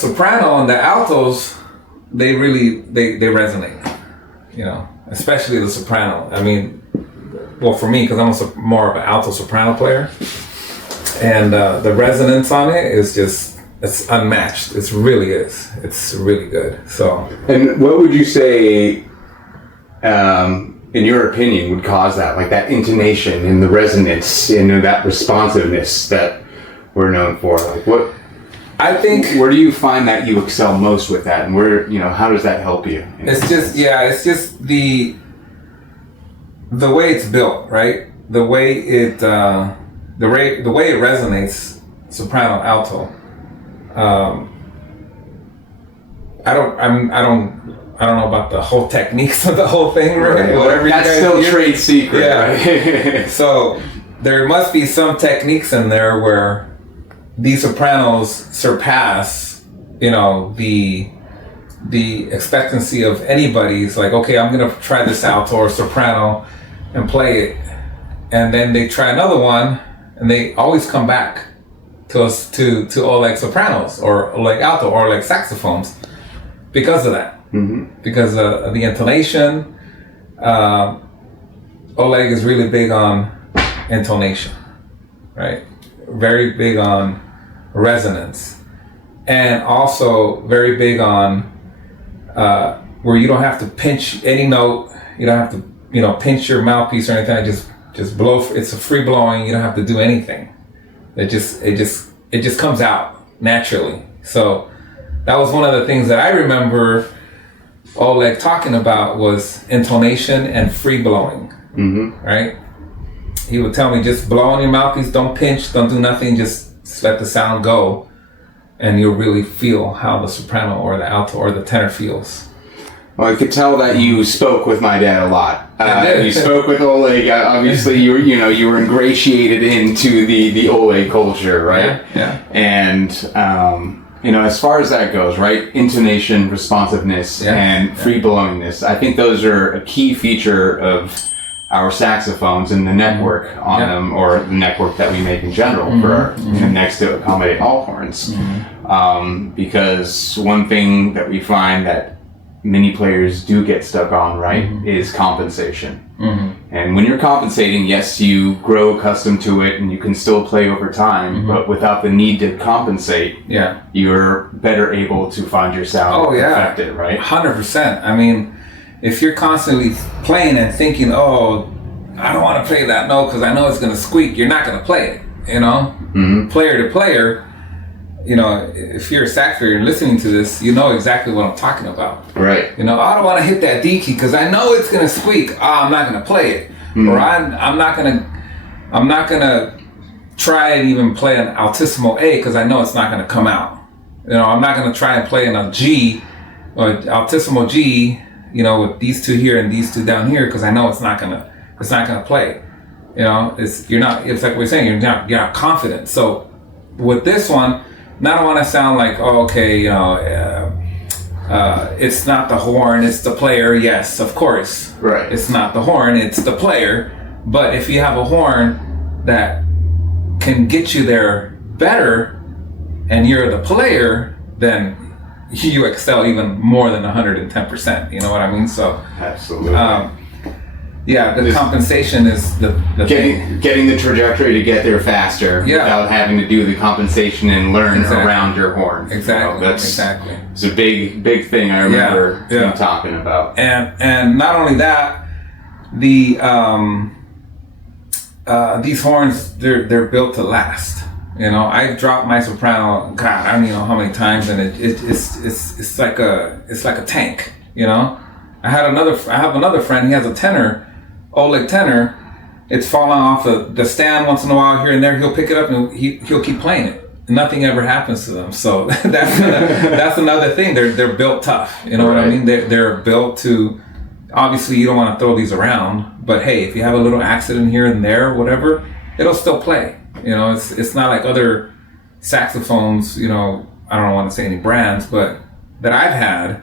soprano and the altos, they resonate, you know, especially the soprano. I mean, well, for me, because I'm more of an alto soprano player, and the resonance on it is just, it's unmatched. It really is. It's really good. So. And what would you say, in your opinion, would cause that? Like that intonation and the resonance and that responsiveness that we're known for? Like what? I think. Where do you find that you excel most with that, and where, you know, how does that help you? It's just the way it's built, right? The way it resonates, soprano, alto. I don't know about the whole techniques of the whole thing, right? Whatever. That's still trade secret, yeah. Right? So there must be some techniques in there where these sopranos surpass, you know, the expectancy of anybody. It's like, okay, I'm gonna try this alto or soprano and play it, and then they try another one, and they always come back to Oleg sopranos or Oleg alto or Oleg saxophones because of that. Mm-hmm. Because of the intonation. Oleg is really big on intonation, right? Very big on resonance, and also very big on where you don't have to pinch any note. You don't have to, you know, pinch your mouthpiece or anything. Just blow. It's a free blowing. You don't have to do anything. It just comes out naturally. So that was one of the things that I remember Oleg talking about was intonation and free blowing. Mm-hmm. Right? He would tell me, just blow on your mouthpiece, don't pinch, don't do nothing, just let the sound go, and you'll really feel how the soprano or the alto or the tenor feels. Well, I could tell that you spoke with my dad a lot. You spoke with Oleg. Obviously, you were ingratiated into the Oleg culture, right? Yeah. And as far as that goes, right? Intonation, responsiveness, and free blowingness. I think those are a key feature of our saxophones and the network on them, or the network that we make in general for our necks to accommodate all horns. Because one thing that we find that many players do get stuck on, right, is compensation. And when you're compensating, yes, you grow accustomed to it and you can still play over time, but without the need to compensate, you're better able to find your sound perfected, right? 100%. I mean, if you're constantly playing and thinking, oh, I don't want to play that note because I know it's going to squeak, you're not going to play it, you know? Player to player, you know, if you're a sax player and listening to this, you know exactly what I'm talking about. Right. You know, I don't want to hit that D key because I know it's going to squeak. I'm not going to play it. Or I'm not going to try and even play an altissimo A because I know it's not going to come out. You know, I'm not going to try and play in a G or altissimo G, you know, with these two here and these two down here because I know it's not going to play. You know, it's like we're saying, you're not confident. So with this one, I don't want to sound like, oh, okay, you know, it's not the horn, it's the player. Yes, of course. Right. It's not the horn, it's the player. But if you have a horn that can get you there better and you're the player, then you excel even more than 110%. You know what I mean? So absolutely. The compensation is the getting the trajectory to get there faster without having to do the compensation and learn around your horn. Exactly. Exactly. It's a big thing I remember you talking about. And not only that, the these horns, they're built to last. You know, I've dropped my soprano, God, I don't even know how many times, and it's like a tank. You know, I have another friend. He has a tenor, Oleg tenor. It's falling off the stand once in a while here and there. He'll pick it up and he'll keep playing it. Nothing ever happens to them. So that's another thing. They're built tough. You know what I mean? They're built to. Obviously, you don't want to throw these around, but hey, if you have a little accident here and there, whatever, it'll still play. You know, it's not like other saxophones. You know, I don't want to say any brands, but that I've had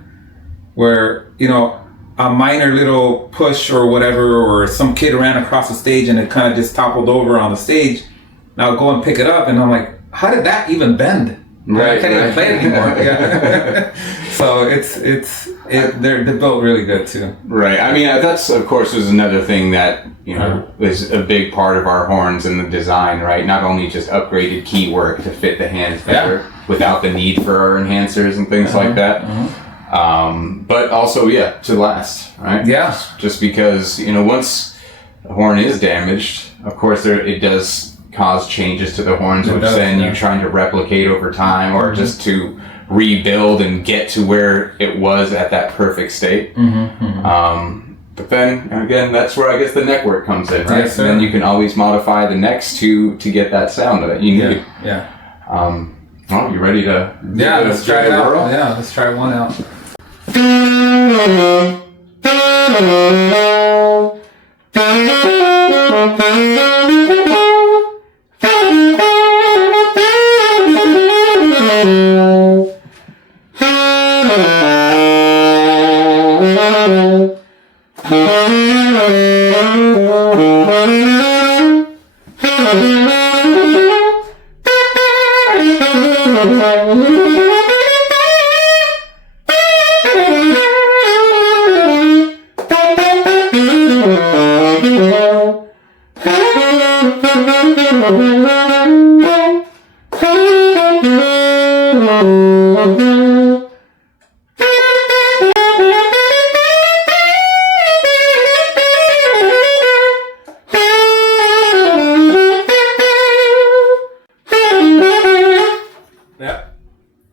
where, you know, a minor little push or whatever, or some kid ran across the stage and it kind of just toppled over on the stage. And I'll go and pick it up and I'm like, how did that even bend? I can't even play it anymore. Yeah. So they're built really good too. Right. I mean, that's of course was another thing that is a big part of our horns and the design, right? Not only just upgraded key work to fit the hands better without the need for our enhancers and things like that, but also to last, right? Yeah. Just because once the horn is damaged, of course it does cause changes to the horns, which then you're trying to replicate over time, or just to rebuild and get to where it was at that perfect state. But then again, that's where I guess the neck work comes in, right? Yes, and then you can always modify the necks to get that sound that you need. Yeah. Oh, you ready to? Let's try it out. Yeah, let's try one out.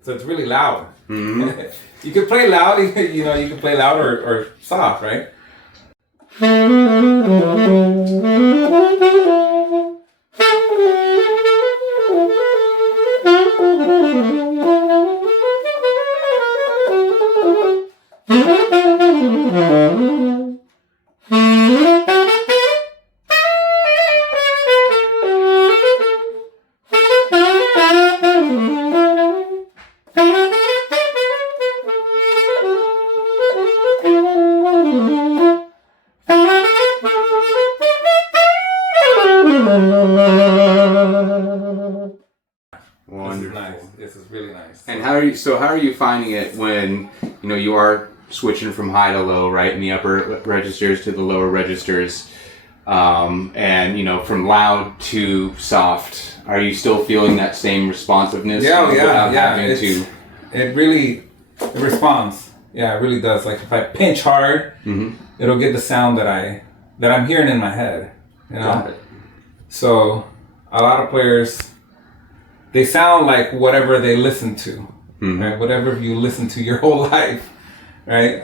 So it's really loud. You can play loud, you can play loud or soft, right? Wonderful. This is really nice. And how are you finding it when you are switching from high to low, right, in the upper registers to the lower registers, and from loud to soft? Are you still feeling that same responsiveness? It responds. Yeah, it really does. Like if I pinch hard, it'll get the sound that I'm hearing in my head. Got it. So a lot of players, they sound like whatever they listen to, right? Whatever you listen to your whole life, right?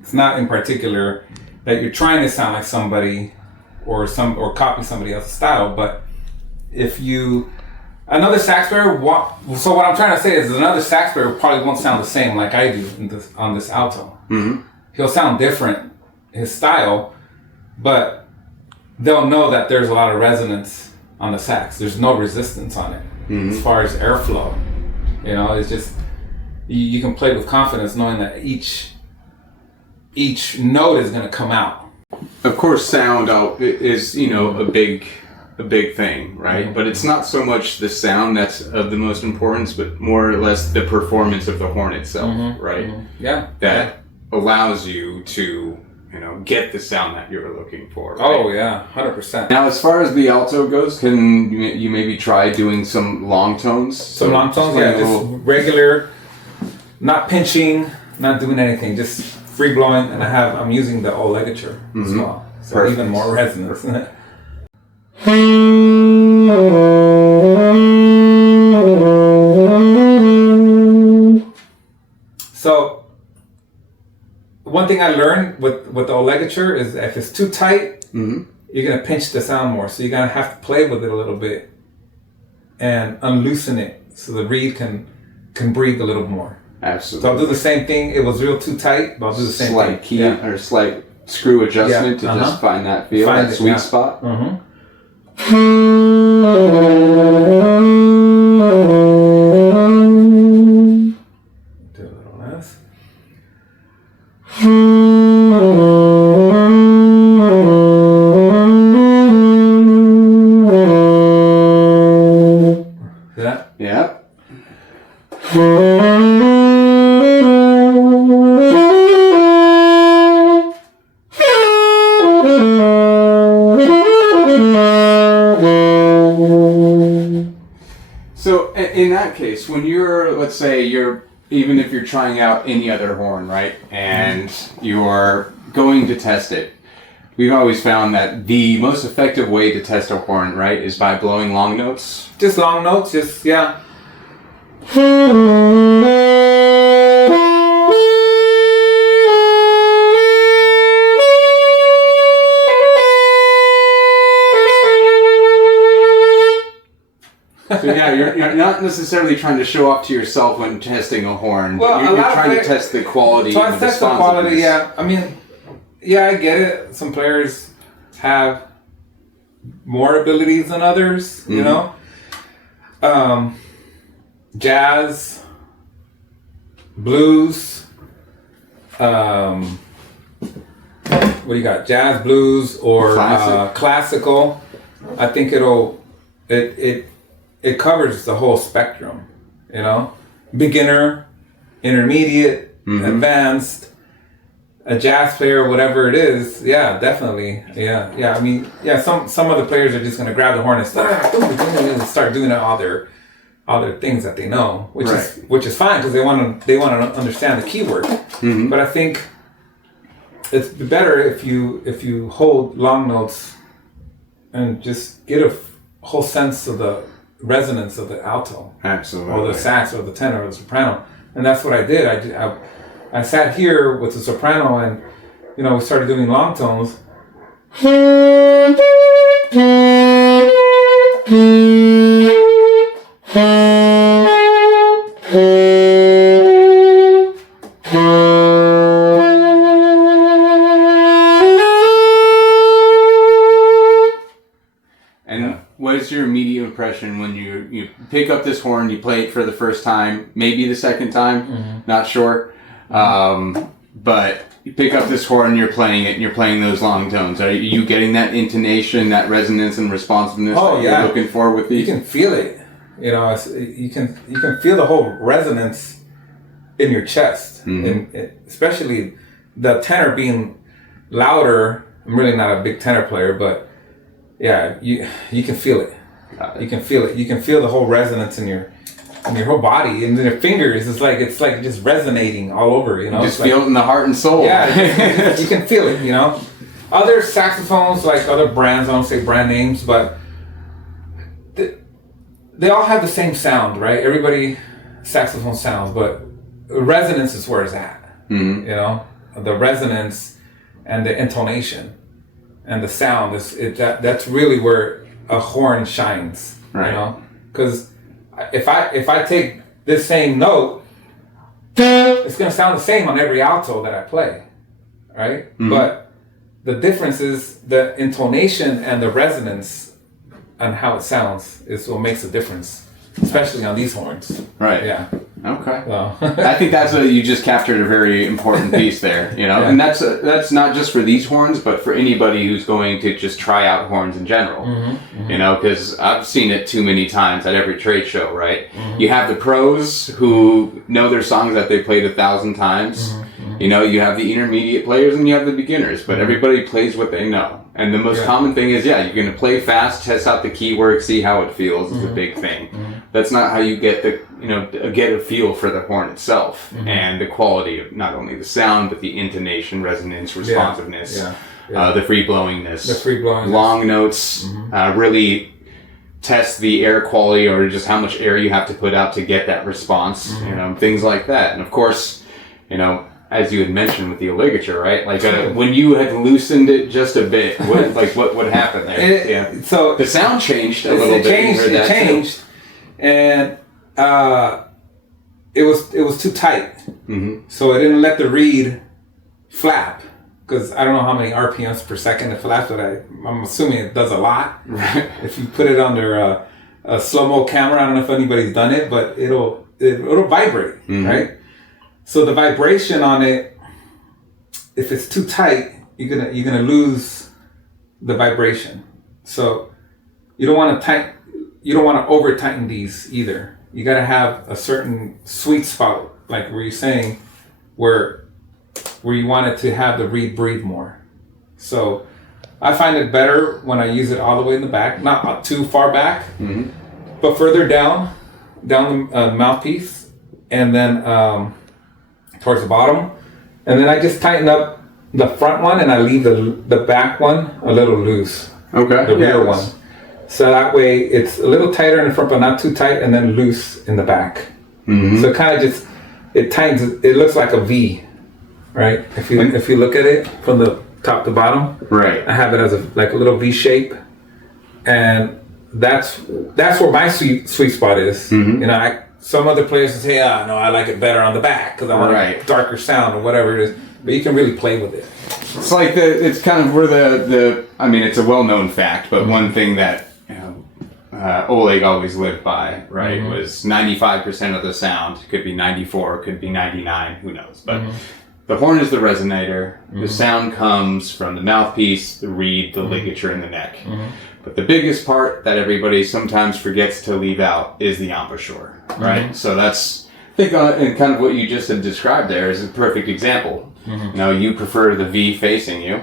It's not in particular that you're trying to sound like somebody or copy somebody else's style, but if another sax player, so what I'm trying to say is another sax player probably won't sound the same like I do on this alto. He'll sound different, his style, but they'll know that there's a lot of resonance on the sax. There's no resistance on it as far as airflow. It's just you can play with confidence knowing that each note is going to come out. Of course, sound is a big thing, right? But it's not so much the sound that's of the most importance, but more or less the performance of the horn itself, right? Yeah. That allows you to get the sound that you're looking for. Right? Oh yeah, 100%. Now, as far as the alto goes, can you maybe try doing some long tones? Some long tones, just regular, not pinching, not doing anything, just free blowing, and I'm using the Olegature as well, so Perfect. even more resonance. So one thing I learned with the Olegature is if it's too tight, you're gonna pinch the sound more. So you're gonna have to play with it a little bit and unloosen it so the reed can breathe a little more. Absolutely. So I'll do the same thing. It was real too tight, but I'll do the same slight thing. key or slight screw adjustment to just find that feel, that sweet spot. Do a little less. See that? Yeah. in that case, when you're, let's say even if you're trying out any other horn, right, and you're going to test it, we've always found that the most effective way to test a horn, right, is by blowing long notes. Just long notes, yeah. So yeah, you're not necessarily trying to show off to yourself when testing a horn. Well, you're trying to test the quality. So I test the quality. Yeah, I mean, yeah, I get it. Some players have more abilities than others. You know, jazz, blues. What do you got? Jazz, blues, or classical. I think it covers the whole spectrum, you know, beginner, intermediate, advanced, a jazz player, whatever it is. Yeah, definitely. Yeah. I mean, yeah. Some of the players are just gonna grab the horn and start doing all their things that they know, which is fine because they want to understand the keyword. But I think it's better if you hold long notes and just get a whole sense of the resonance of the alto, absolutely, or the sax, or the tenor, or the soprano, and that's what I did. I sat here with the soprano, and we started doing long tones. What is your immediate impression when you pick up this horn, you play it for the first time, maybe the second time, not sure, but you pick up this horn, you're playing it, and you're playing those long tones. Are you getting that intonation, that resonance and responsiveness that you're looking for with these? You can feel it. You can feel the whole resonance in your chest, and especially the tenor being louder. I'm really not a big tenor player, but yeah, you can feel it. You can feel it. You can feel the whole resonance in your whole body, and in your fingers. It's like just resonating all over. You just feel it in the heart and soul. Yeah, you can feel it. Other saxophones, like other brands, I don't say brand names, but they all have the same sound, right? Everybody saxophone sounds, but resonance is where it's at. The resonance and the intonation. And the sound that's really where a horn shines, right? Because if I take this same note, it's gonna sound the same on every alto that I play, right? But the difference is the intonation and the resonance and how it sounds is what makes a difference, especially on these horns. Right. Yeah. Okay. Well. I think you just captured a very important piece there, and that's not just for these horns, but for anybody who's going to just try out horns in general, because I've seen it too many times at every trade show, right? You have the pros who know their songs that they played 1,000 times. You have the intermediate players and you have the beginners, but everybody plays what they know. And the most common thing is, you're going to play fast, test out the key work, see how it feels is a big thing. That's not how you get get a feel for the horn itself and the quality of not only the sound, but the intonation, resonance, responsiveness, the free blowingness, long notes, really test the air quality or just how much air you have to put out to get that response, things like that. And of course, as you had mentioned with the ligature, right? Like when you had loosened it just a bit, what happened there? So the sound changed a little bit. It changed, and it was too tight. So it didn't let the reed flap, because I don't know how many RPMs per second it flaps, but I'm assuming it does a lot. Right. If you put it under a slow-mo camera, I don't know if anybody's done it, but it'll vibrate, right? So the vibration on it, if it's too tight, you're gonna lose the vibration. So you don't want to over tighten these either. You gotta have a certain sweet spot, like where you're saying, where you want it to have the reed breathe more. So I find it better when I use it all the way in the back, not too far back, but further down, down the mouthpiece, and then towards the bottom, and then I just tighten up the front one, and I leave the back one a little loose. Okay. The rear one. So that way it's a little tighter in the front, but not too tight, and then loose in the back. Mm-hmm. So it kind of just, it tightens, it looks like a V, right? If you look at it from the top to bottom, right? I have it as like a little V shape, and that's where my sweet spot is. Mm-hmm. You know, some other players will say, no, I like it better on the back because I want a darker sound or whatever it is. But you can really play with it. It's like it's kind of where I mean, it's a well-known fact, but one thing that Oleg always lived by, right, was 95% of the sound. Could be 94, could be 99, who knows. But the horn is the resonator. The sound comes from the mouthpiece, the reed, the ligature, and the neck. But the biggest part that everybody sometimes forgets to leave out is the embouchure, right? So that's, I think, and kind of what you just had described there is a perfect example. You know, you prefer the V facing you,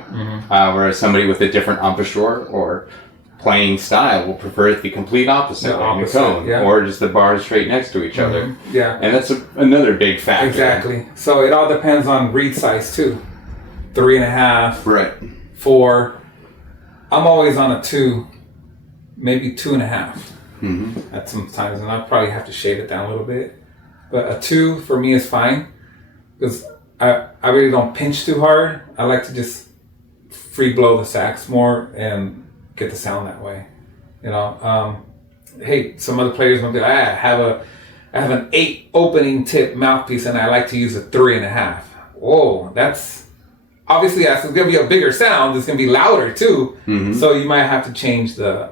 whereas somebody with a different embouchure or playing style will prefer it the complete opposite, in the cone, or just the bars straight next to each other. Yeah, and that's another big factor. Exactly. So it all depends on reed size too. 3.5, right? 4. I'm always on a 2, maybe 2.5 at some times, and I'll probably have to shave it down a little bit. But a 2 for me is fine because I really don't pinch too hard. I like to just free blow the sax more and get the sound that way. You know, hey, some other players might be like, I have an 8 opening tip mouthpiece and I like to use a 3.5. Whoa, that's going to be a bigger sound. It's going to be louder too. So you might have to change the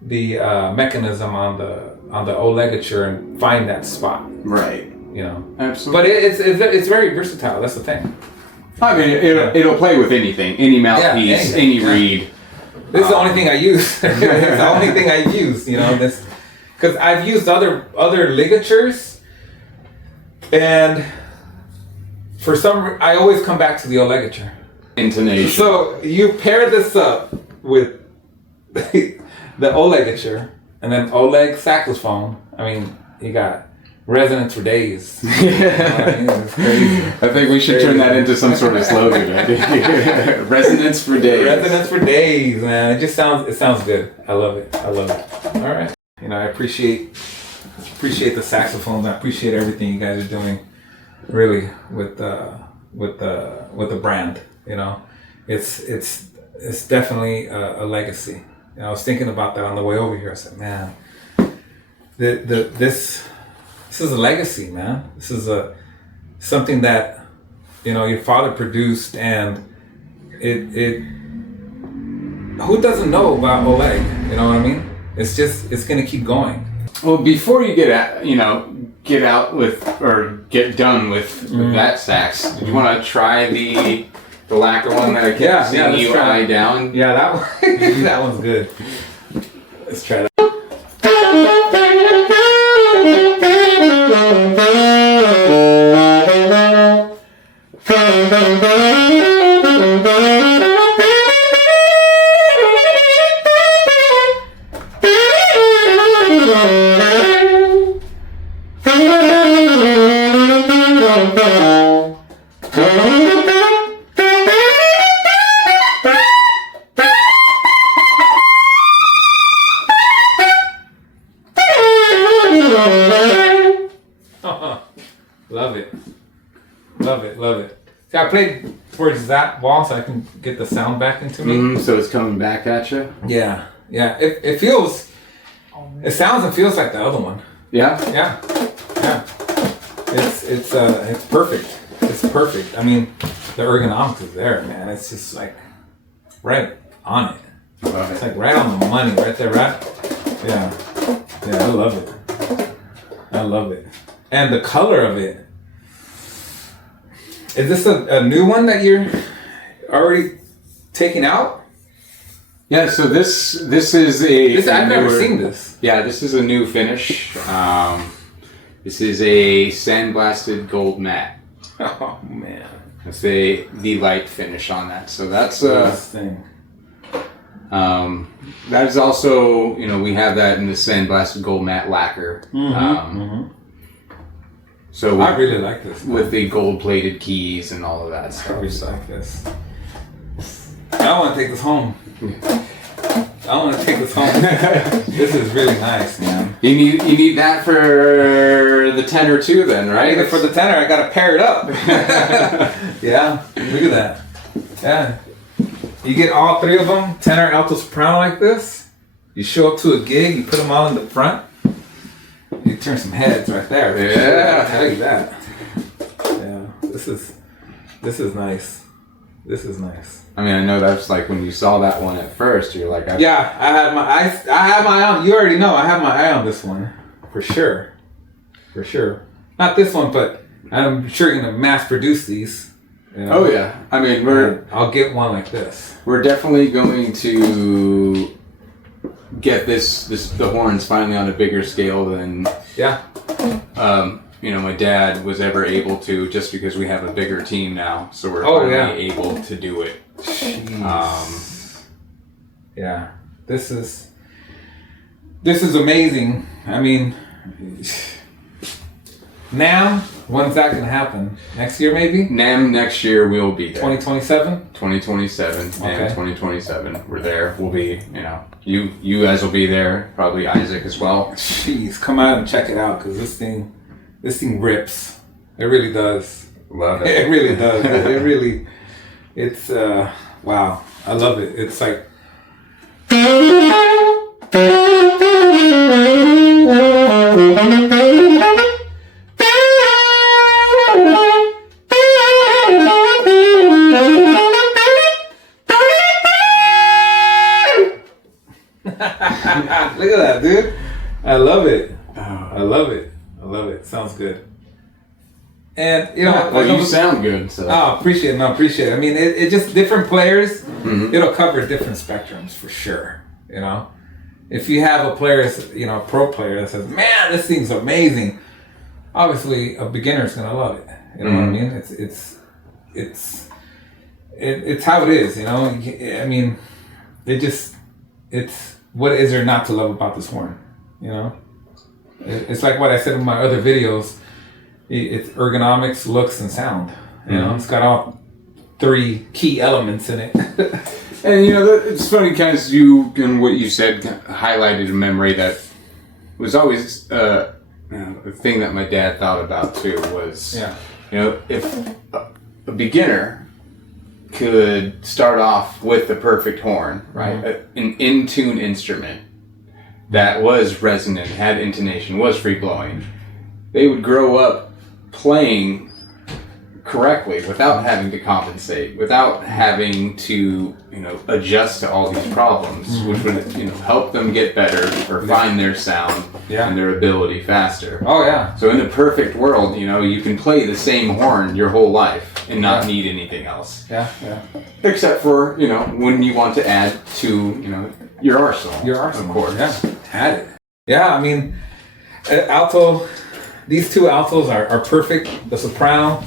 mechanism on the Olegature and find that spot. Right. You know, absolutely. But it's very versatile. That's the thing. I mean, it'll play with anything, any mouthpiece, any reed. This is the only thing I use. It's the only thing I use. You know, this because I've used other ligatures, and for I always come back to the Olegature. Intonation. So you pair this up with the Olegature and then Oleg saxophone. I mean, you got resonance for days. It's crazy. I think we should turn that into some sort of slogan. Resonance for days. Resonance for days, man. It sounds good. I love it. All right. You know, I appreciate the saxophones. I appreciate everything you guys are doing. Really, with the brand. You know, it's definitely a legacy. You know, I was thinking about that on the way over here. I said, man, this is a legacy, man. This is something that, you know, your father produced, and it who doesn't know about Oleg? You know what I mean? It's gonna keep going. Well, before you get out with or get done with that sax, do you want to try the lacquer one that I kept seeing you eye down? Yeah, that one. That one's good. Let's try that. Love it. See, I played towards that wall so I can get the sound back into me. So it's coming back at you? Yeah. It sounds and feels like the other one. Yeah? Yeah. It's perfect. It's perfect. I mean, the ergonomics is there, man. It's just like right on it. It's like right on the money, right there, right? Yeah, I love it. And the color of it. Is this a new one that you're already taking out? Yeah, so this is I've never seen this. Yeah, this is a new finish. This is a sandblasted gold matte. Oh man. It's the light finish on that. So that's this thing. That is also, we have that in the sandblasted gold matte lacquer. So I really like this with the gold-plated keys and all of that stuff. I really like this. I want to take this home. This is really nice, man. You need that for the tenor too, then, right? For the tenor, I gotta pair it up. Yeah, look at that. Yeah, you get all three of them, tenor, alto, soprano, like this. You show up to a gig, you put them all in the front. You turn some heads right there. Yeah, I'll tell you that. Yeah, this is nice. This is nice. I mean, I know that's like when you saw that one at first, you're like, yeah, I have my eye on. You already know I have my eye on this one, for sure. Not this one, but I'm sure you're gonna mass produce these. Oh yeah, I mean I'll get one like this. We're definitely going to get the horns finally on a bigger scale than my dad was ever able to, just because we have a bigger team now, so we're finally able to do it. Yeah, this is amazing. I mean, NAMM, when's that gonna happen? Next year, maybe? NAMM next year we'll be there. 2027? 2027. Okay. 2027. We're there. We'll be, you guys will be there. Probably Isaac as well. Jeez, come out and check it out, because this thing rips. It really does. Love it. It really does. It's wow. I love it. It's like. Look at that, dude. I love it. I love it. Sounds good. And you sound good. So. Appreciate it. I mean, it just different players. It'll cover different spectrums for sure. If you have a player, a pro player that says, "Man, this thing's amazing," obviously a beginner's gonna love it. You know what I mean? It's how it is. I mean, it's what is there not to love about this horn? It's like what I said in my other videos. It's ergonomics, looks, and sound. It's got all three key elements in it. And it's funny because you and what you said highlighted a memory that was always a thing that my dad thought about too. Was if a beginner could start off with the perfect horn, right, an in-tune instrument that was resonant, had intonation, was free blowing, they would grow up playing correctly without having to compensate, without having to adjust to all these problems, which would help them get better or find their sound and their ability faster. Oh yeah. So in the perfect world, you can play the same horn your whole life and not need anything else. Yeah. Except for when you want to add to your arsenal. Of course. Yeah. Add it. Yeah. I mean, alto. These two altos are perfect. The soprano,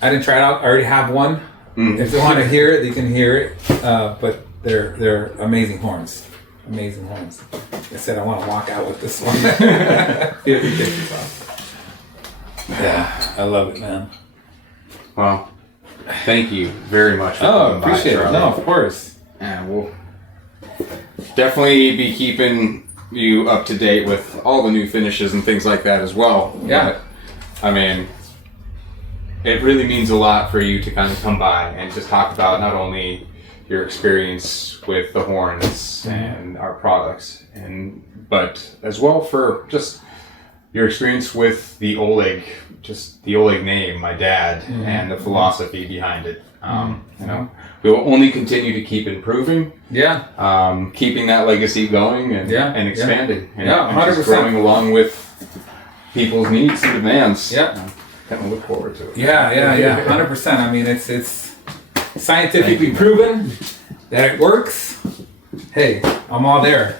I didn't try it out. I already have one. If they want to hear it, they can hear it. But they're amazing horns. Amazing horns. I said I want to walk out with this one. Yeah, I love it, man. Well, thank you very much for coming by, appreciate it. No, of course. And we'll definitely be keeping you up to date with all the new finishes and things like that as well. Yeah. But, I mean, it really means a lot for you to kind of come by and just talk about not only your experience with the horns and our products, but as well for just your experience with the Oleg name, my dad, and the philosophy behind it. We will only continue to keep improving. Yeah. Keeping that legacy going and expanding. And 100%. Just growing along with people's needs and demands. Yeah. Kind of look forward to it. Yeah. 100%. I mean, it's scientifically proven that it works. Hey, I'm all there,